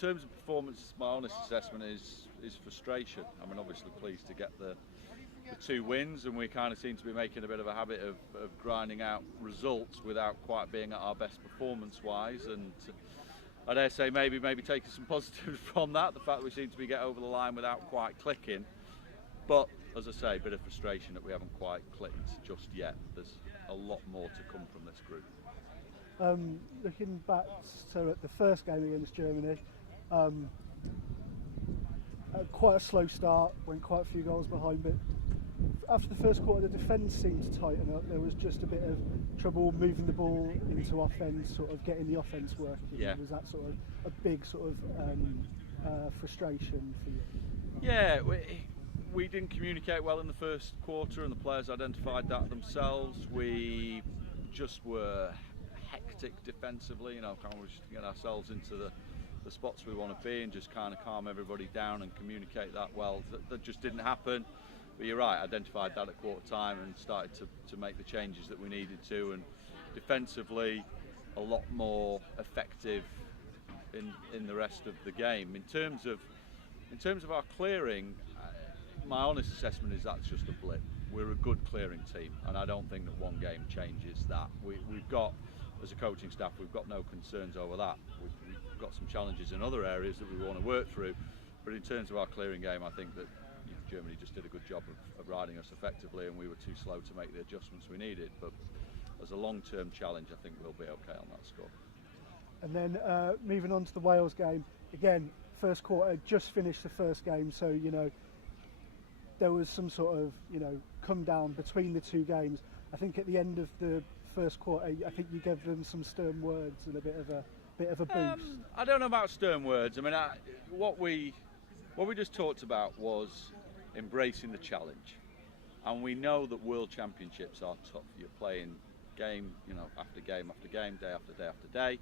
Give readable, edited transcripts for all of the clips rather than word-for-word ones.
terms of performance, my honest assessment is frustration. I mean, obviously pleased to get the 2 wins, and we kind of seem to be making a bit of a habit of grinding out results without quite being at our best performance-wise. And I dare say maybe taking some positives from that, the fact that we seem to be get over the line without quite clicking. But as I say, a bit of frustration that we haven't quite clicked just yet. There's a lot more to come from this group. Looking back at the first game against Germany, quite a slow start, went quite a few goals behind, but after the first quarter the defence seemed to tighten up. There was just a bit of trouble moving the ball into offence, sort of getting the offence working. Yeah. Was that sort of a big sort of frustration for you? Yeah, we didn't communicate well in the first quarter, and the players identified that themselves. We just were hectic defensively, kind of just get ourselves into the spots we want to be and just kind of calm everybody down and communicate that well. That just didn't happen. But you're right, identified that at quarter time and started to make the changes that we needed to, and defensively a lot more effective in the rest of the game. In terms of our clearing, my honest assessment is that's just a blip. We're a good clearing team, and I don't think that one game changes that. We've got, as a coaching staff, we've got no concerns over that. We've got some challenges in other areas that we want to work through, but in terms of our clearing game, I think that Germany just did a good job of riding us effectively, and we were too slow to make the adjustments we needed. But as a long-term challenge, I think we'll be okay on that score. And then moving on to the Wales game, again, first quarter, just finished the first game, so there was some sort of come down between the 2 games. I think at the end of the first quarter, I think you gave them some stern words and a bit of a boost. I don't know about stern words. I mean, what we just talked about was embracing the challenge, and we know that World Championships are tough. You're playing game, after game after game, day after day after day,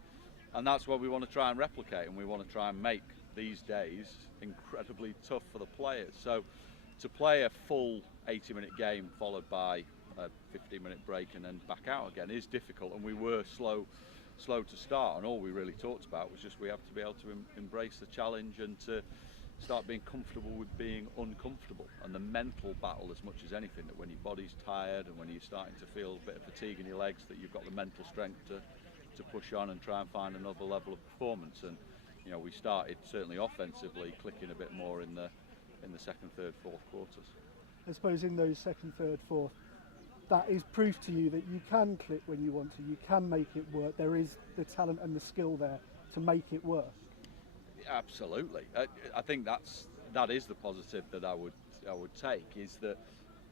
and that's what we want to try and replicate, and we want to try and make these days incredibly tough for the players. So to play a full 80-minute game followed by a 15-minute break and then back out again is difficult, and we were slow to start, and all we really talked about was just we have to be able to embrace the challenge and to start being comfortable with being uncomfortable, and the mental battle as much as anything, that when your body's tired and when you're starting to feel a bit of fatigue in your legs, that you've got the mental strength to push on and try and find another level of performance. And we started certainly offensively clicking a bit more in the second, third, fourth quarters. I suppose in those second, third, fourth, that is proof to you that you can click when you want to, you can make it work. There is the talent and the skill there to make it work. Absolutely. I think that is the positive that I would take, is that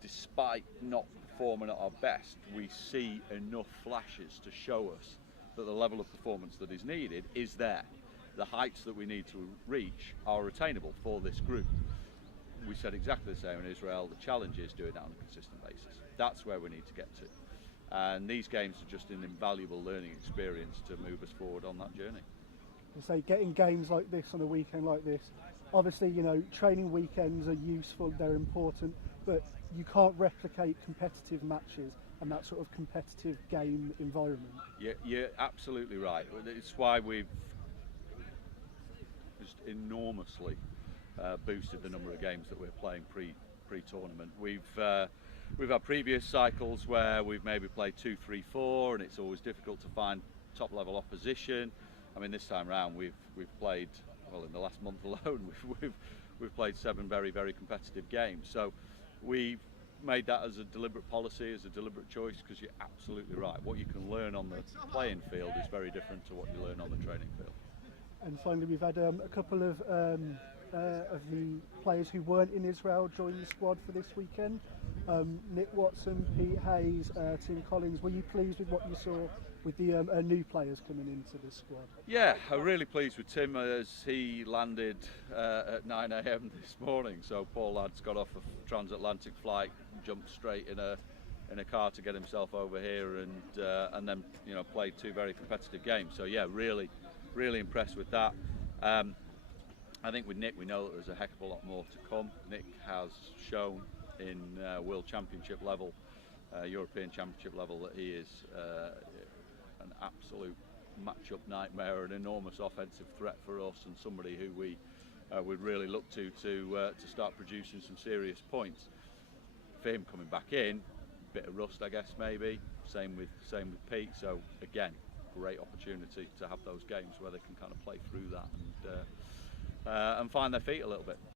despite not performing at our best, we see enough flashes to show us that the level of performance that is needed is there. The heights that we need to reach are attainable for this group. We said exactly the same in Israel. The challenge is doing that on a consistent basis. That's where we need to get to. And these games are just an invaluable learning experience to move us forward on that journey. Say getting games like this on a weekend like this, obviously training weekends are useful, they're important, but you can't replicate competitive matches and that sort of competitive game environment. Yeah, you're absolutely right. It's why we've just enormously boosted the number of games that we're playing pre-tournament. We've had previous cycles where we've maybe played 2, 3, 4, and it's always difficult to find top level opposition. I mean, this time round we've played, well, in the last month alone we've played 7 very, very competitive games. So we've made that as a deliberate policy, as a deliberate choice, because you're absolutely right. What you can learn on the playing field is very different to what you learn on the training field. And finally, we've had a couple of the players who weren't in Israel join the squad for this weekend. Nick Watson, Pete Hayes, Tim Collins. Were you pleased with what you saw with the new players coming into the squad? Yeah, I'm really pleased with Tim as he landed at 9 a.m. this morning. So poor lad's got off a transatlantic flight, jumped straight in a car to get himself over here, and then played 2 very competitive games. So yeah, really impressed with that. I think with Nick, we know that there's a heck of a lot more to come. Nick has shown in World Championship level, European Championship level, that he is an absolute matchup nightmare, an enormous offensive threat for us, and somebody who we would really look to start producing some serious points. For him coming back in, bit of rust, I guess, maybe. Same with Pete. So again, great opportunity to have those games where they can kind of play through that and find their feet a little bit.